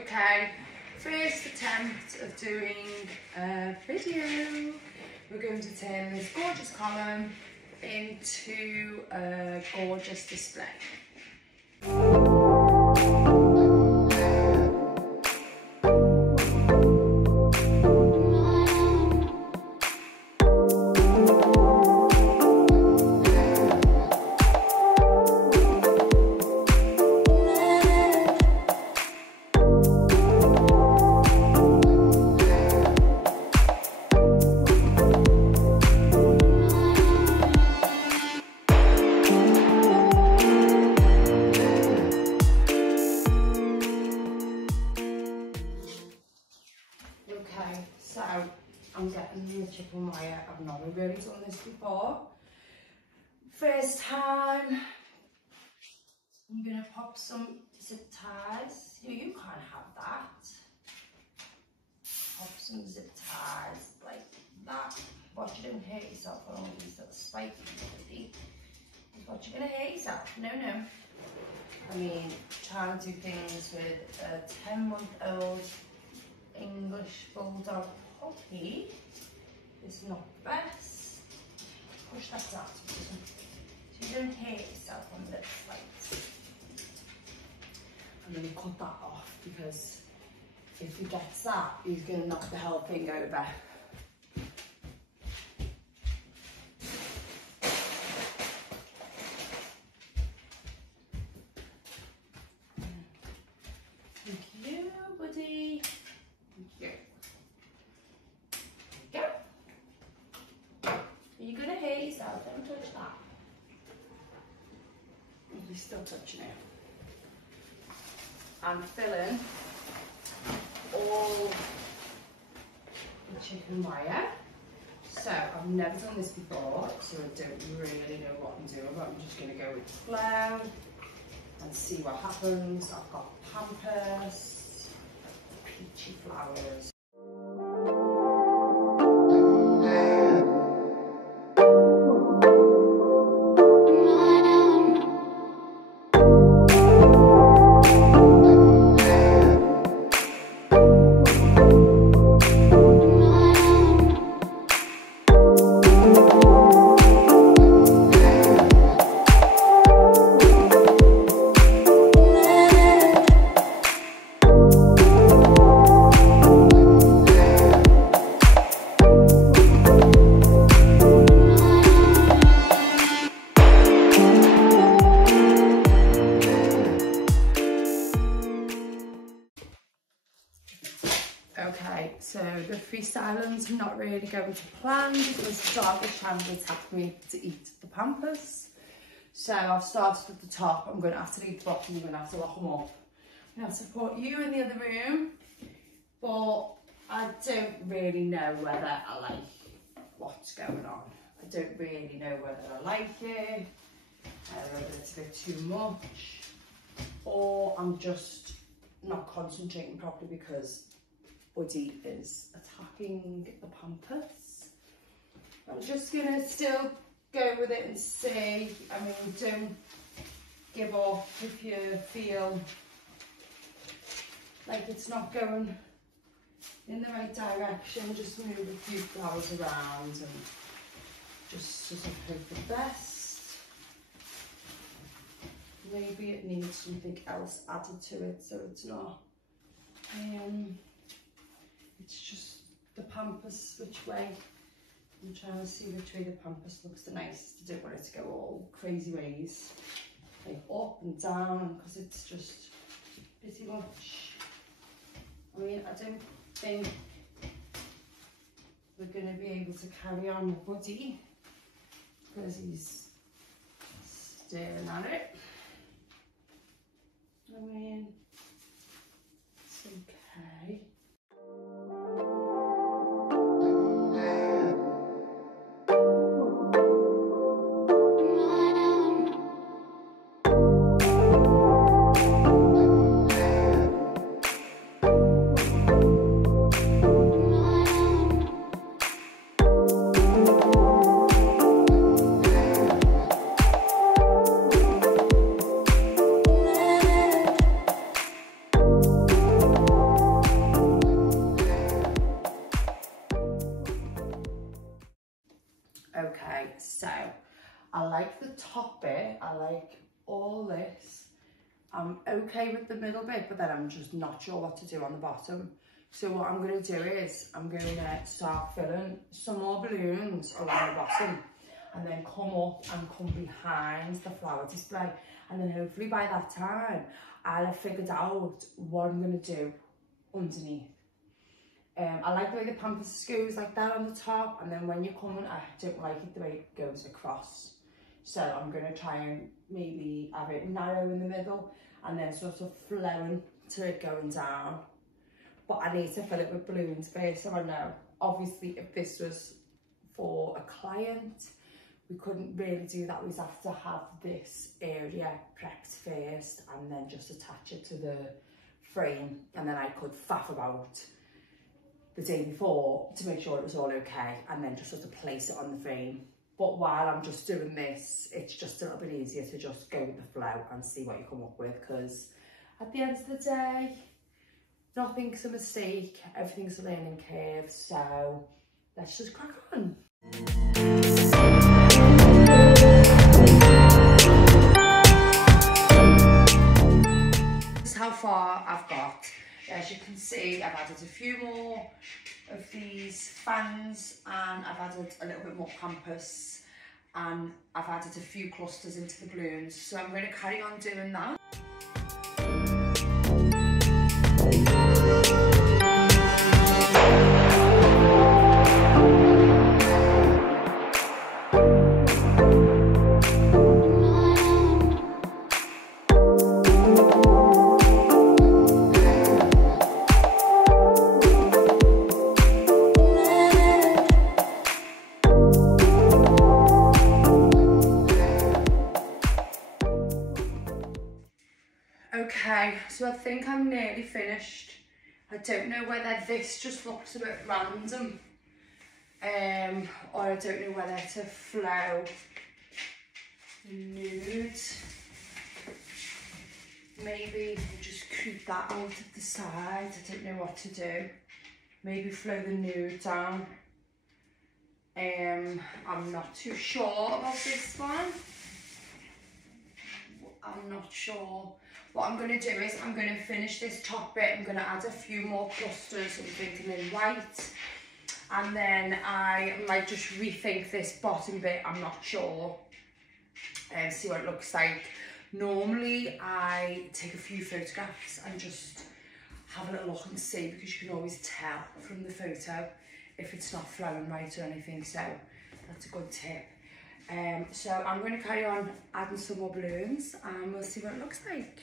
Okay, first attempt of doing a video. We're going to turn this gorgeous column into a gorgeous display. Okay, so I'm getting the chicken wire. I've not really done this before. First time, I'm gonna pop some zip ties. You can't have that. Pop some zip ties like that. Watch you don't hurt yourself on all these little spiky things. Watch you're gonna hurt yourself. No. I mean, trying to do things with a 10-month-old English bulldog puppy is not the best. Push that down so you don't hurt yourself on the spikes. I'm going to cut that off because if he gets that, he's going to knock the whole thing over. Thank you, buddy. You're going to hurt yourself, don't touch that. You're still touching it. I'm filling all the chicken wire. So I've never done this before, so I don't really know what I'm doing, but I'm just going to go with the flow and see what happens. I've got pampas, peachy flowers. Okay, so the freestyling's not really going to plan because the doggish hand attacked me to eat the pampas. So I've started at the top. I'm going to have to leave the bottom. I'm going to have to lock them up. I'm going to have to put you in the other room, but I don't really know whether I like what's going on. I don't really know whether I like it, whether it's a bit too much, or I'm just not concentrating properly because Buddy is attacking the pampas. I'm just gonna still go with it and see. I mean, don't give up if you feel like it's not going in the right direction. Just move a few flowers around and just sort of hope for the best. Maybe it needs something else added to it so it's not it's just the pampas, which way. I'm trying to see which way the pampas looks the nicest. I don't want it to go all crazy ways, like up and down, because it's just pretty much. I mean, I don't think we're going to be able to carry on with Buddy because he's staring at it. I mean, it's okay. I like all this. I'm okay with the middle bit, but then I'm just not sure what to do on the bottom. So what I'm going to do is I'm going to start filling some more balloons along the bottom and then come up and come behind the flower display. And then hopefully by that time, I'll have figured out what I'm going to do underneath. I like the way the pampas goes like that on the top, and then when you're coming, I don't like it the way it goes across. So I'm going to try and maybe have it narrow in the middle and then sort of flowing to it going down. But I need to fill it with balloons first, so I know. Obviously, if this was for a client, we couldn't really do that. We'd have to have this area prepped first and then just attach it to the frame, and then I could faff about the day before to make sure it was all okay and then just sort of place it on the frame. But while I'm just doing this, it's just a little bit easier to just go with the flow and see what you come up with, because at the end of the day, nothing's a mistake, everything's a learning curve, so let's just crack on. This is how far I've got. As you can see, I've added a few more of these fans, and I've added a little bit more pampas, and I've added a few clusters into the balloons. So I'm going to carry on doing that. Okay, so I think I'm nearly finished. I don't know whether this just looks a bit random, or I don't know whether to flow nude. Maybe just creep that out of the side. I don't know what to do. Maybe flow the nude down. I'm not too sure about this one. I'm not sure. What I'm going to do is I'm going to finish this top bit. I'm going to add a few more clusters. I'm thinking in white. And then I might just rethink this bottom bit. I'm not sure. And see what it looks like. Normally I take a few photographs and just have a little look and see, because you can always tell from the photo if it's not flowing right or anything. So that's a good tip. So I'm going to carry on adding some more balloons and we'll see what it looks like.